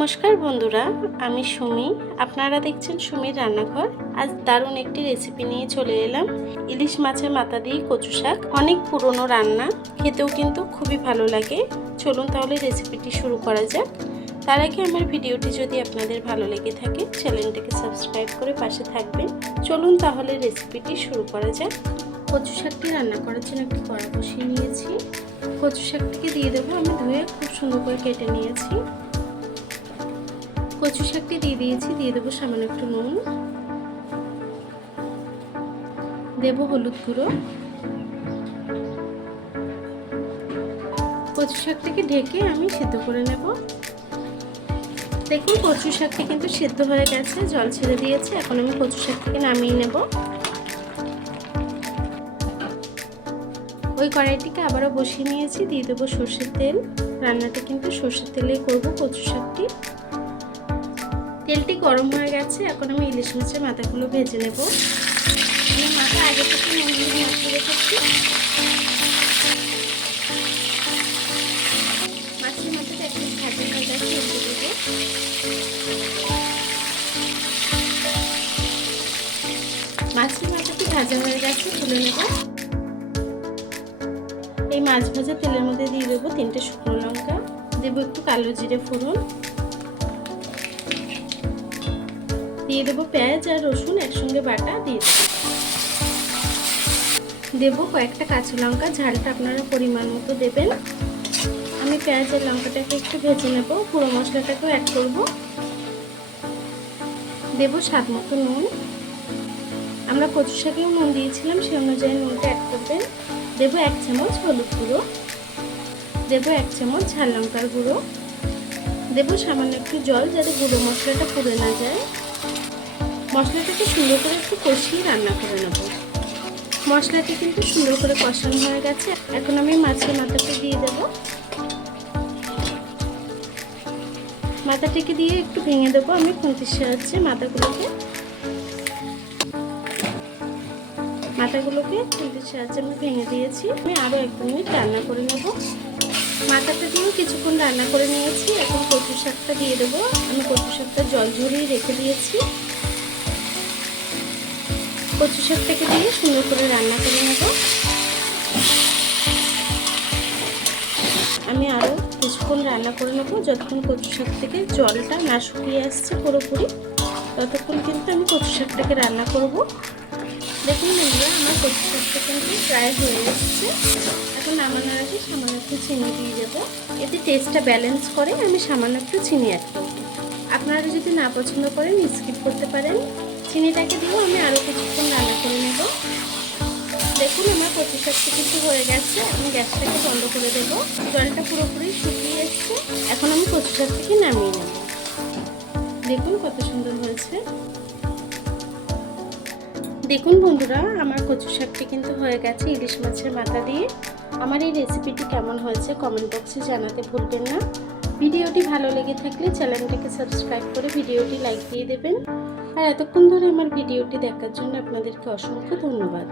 নমস্কার বন্ধুরা, আমি সুমি। আপনারা দেখছেন সুমির রান্নাঘর। আজ দারুণ একটি রেসিপি নিয়ে চলে এলাম। ইলিশ মাছের মাথা দিয়ে কচু শাক। অনেক পুরনো রান্না, খেতেও কিন্তু খুবই ভালো লাগে। চলুন তাহলে রেসিপিটি শুরু করা যাক। তার আগে আমার ভিডিওটি যদি আপনাদের ভালো লেগে থাকে, চ্যানেলটিকে সাবস্ক্রাইব করে পাশে থাকবেন। চলুন তাহলে রেসিপিটি শুরু করা যাক। কচু শাকটি রান্না করার জন্য একটি কড়া বসিয়ে নিয়েছি। কচু শাকটিকে দিয়ে দেবো। আমি ধুয়ে খুব সুন্দর করে কেটে নিয়েছি। কচু শাকটি দিয়ে দিয়েছি। দিয়ে দেবো সামান্য একটু নুন, দেব হলুদ গুঁড়ো। কচু শাকটিকে ঢেকে আমি সিদ্ধ করে নেব। দেখুন কচু শাকটি কিন্তু সিদ্ধ হয়ে গেছে, জল ছেড়ে দিয়েছে। এখন আমি কচু শাকটিকে নামিয়ে নেব। ওই কড়াইটিকে আবারও বসিয়ে নিয়েছি। দিয়ে দেবো সর্ষের তেল। রান্নাটা কিন্তু সর্ষের তেলে করব কচু শাকটি। তেলটি গরম হয়ে গেছে। এখন আমি ইলিশ মাছের মাথাগুলো ভেজে নেব। আমি মাথা আগে থেকে নুন দিয়ে মাখিয়ে রেখেছি। মাছের মাথাটা একটু ভাজা হয়ে গেছে, উল্টে দেবো। মাছের মাথাটি ভাজা হয়ে গেছে, তুলে নেব। এই মাছ ভাজা তেলের মধ্যে দিয়ে দেবো 3টে শুকনো লঙ্কা, দেবো একটু কালো জিরে ফোড়ন, দিয়ে দেবো পেঁয়াজ আর রসুন একসঙ্গে বাটা, দিয়ে দেবো কয়েকটা কাঁচা লঙ্কা। ঝালটা আপনারা পরিমাণ মতো দেবেন। আমি পেঁয়াজ আর লঙ্কাটাকে একটু ভেজে নেব। পুরো মশলাটাকেও অ্যাড করব। দেবো স্বাদ মতো নুন। আমরা কচু শাকেও নুন দিয়েছিলাম, সেই অনুযায়ী নুনটা অ্যাড করবেন। দেবো 1 চামচ হলুদ গুঁড়ো, দেবো 1 চামচ ঝাল লঙ্কার গুঁড়ো, দেবো সামান্য একটু জল যাতে গুঁড়ো মশলাটা পুড়ে না যায়। মশলাটাকে সুন্দর করে একটু কষিয়ে রান্না করে নেব। মশলাটি কিন্তু সুন্দর করে কষানো হয়ে গেছে। এখন আমি মাছের মাথাটা দিয়ে দেব। মাথাটাকে দিয়ে একটু ভেঙে দেবো আমি খুন্তির সাহায্যে। মাথাগুলোকে খুন্তির সাহায্যে আমি ভেঙে দিয়েছি। আমি আরও 1 মিনিট রান্না করে নেব। মাথাটা দিয়েও কিছুক্ষণ রান্না করে নিয়েছি। এখন কচু শাকটা দিয়ে দেবো। আমি কচু শাকটা জল ঝরিয়ে রেখে দিয়েছি। কচু শাকটাকে দিয়ে সুন্দর করে রান্না করে নেব। আমি আরও কিছুক্ষণ রান্না করে নেব, যতক্ষণ কচু শাক থেকে জলটা না শুকিয়ে আসছে পুরোপুরি, ততক্ষণ কিন্তু আমি কচু শাকটাকে রান্না করব। দেখুন বন্ধুরা, আমার কচু শাকটা কিন্তু প্রায় হয়ে এসছে। এখন নামানোর আগে সামান্য একটু চিনি দিয়ে দেবো। এতে টেস্টটা ব্যালেন্স করে। আমি সামান্য একটু চিনি অ্যাড করব। আপনারা যদি না পছন্দ করেন স্কিপ করতে পারেন। চিনিটাকে দিয়েও আমি আরও কিছুক্ষণ রান্না করে নেব। দেখুন আমার কচু শাকটা কিন্তু হয়ে গেছে। এখন গ্যাসটাকে বন্ধ করে দেবো। জলটা পুরোপুরি শুকিয়ে এসছে। এখন আমি কচু শাকটাকে নামিয়ে নেব। দেখুন কত সুন্দর হয়েছে। দেখুন বন্ধুরা, আমার কচু শাকটি কিন্তু হয়ে গেছে ইলিশ মাছের মাথা দিয়ে। আমার এই রেসিপিটি কেমন হয়েছে কমেন্ট বক্সে জানাতে ভুলবেন না। ভিডিওটি ভালো লেগে থাকলে চ্যানেলটাকে সাবস্ক্রাইব করে ভিডিওটি লাইক দিয়ে দেবেন। আর এতক্ষণ ধরে আমার ভিডিওটি দেখার জন্য আপনাদেরকে অসংখ্য ধন্যবাদ।